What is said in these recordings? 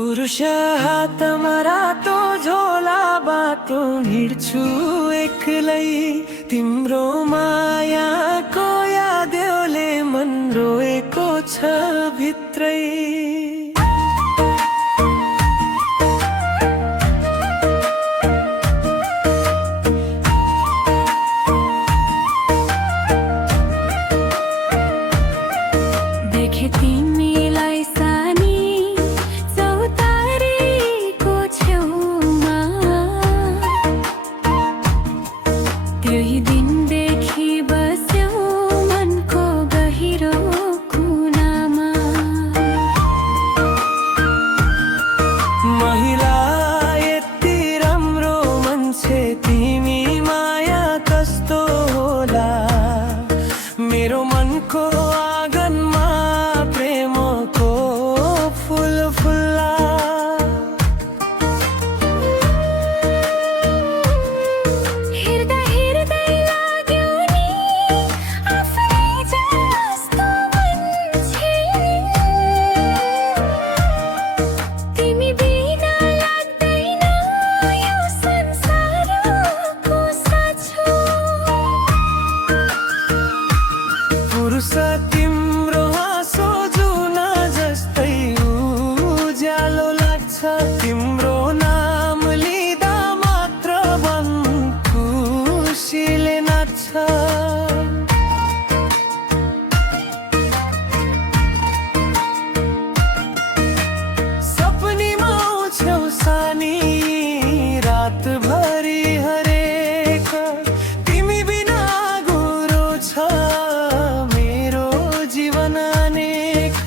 पुरुष हात मरातो झोला बाटो हिँड्छु एक्लै, तिम्रो मायाको यादले मन रोएको छ भित्रै। देखे तिमीलाई सानी चौतारीको छेउमा, त्यही दिनदेखि बस्यौ मनको गहिरो कुनामा। महिला यति राम्रो मान्छे तिमी, माया कस्तो होला मेरो मनको आँगनमा प्रेमको फुल फुल्ला। हेर्दा हेर्दै लाग्यो नि आफ्नै जस्तो मान्छे, तिमी बिना लाग्दैन यो संसारको साँचो। पुरुष तिम्रो हाँसो जुना जस्तै उज्यालो लाग्छ, तिम्रो नाम लिँदा मात्र मन खुसीले नाच्छ। सपनीमा आउँछौ सानी रातभरि हरेक, तिमी बिना गुरो छ मेरो जीवन अनेक।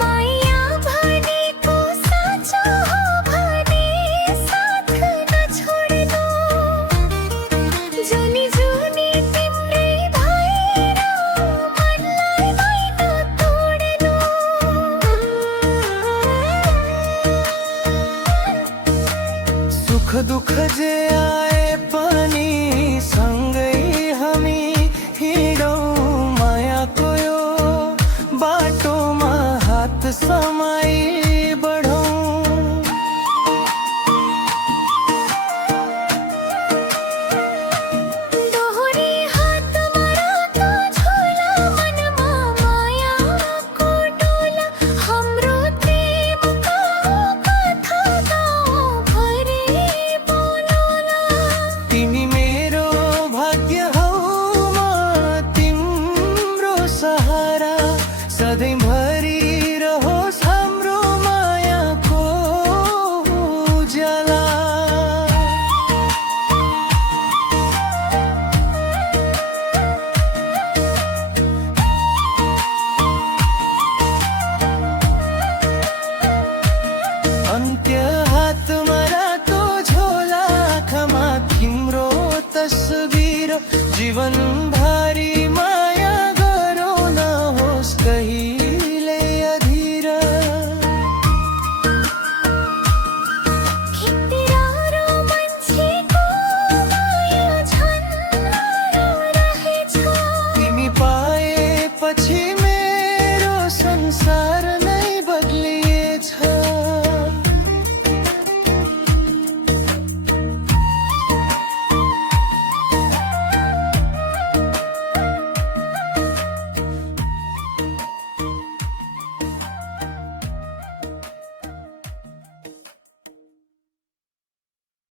माया भनेको साँचो हो भने साथ नछोड्नु, जुनी जुनी तिम्रै भएर मनलाई होइन तोड्नु। सुख दुःख जे आए पनि सँगै हामी हिँडौँ, मायाको यो बाटोमा हात समाई बढौँ। दोहोरी हात मरातो झोला मनमा मायाको डोला, हाम्रो प्रेमको कथा गाउँभरि बोलौला। तिमी मेरो भाग्य हौ, म तिम्रो सहारा, सधैँभरि रहोस् हाम्रो मायाको उज्याला। अन्त्य हात मरातो झोला, आँखामा तिम्रो तस्बिर, जीवन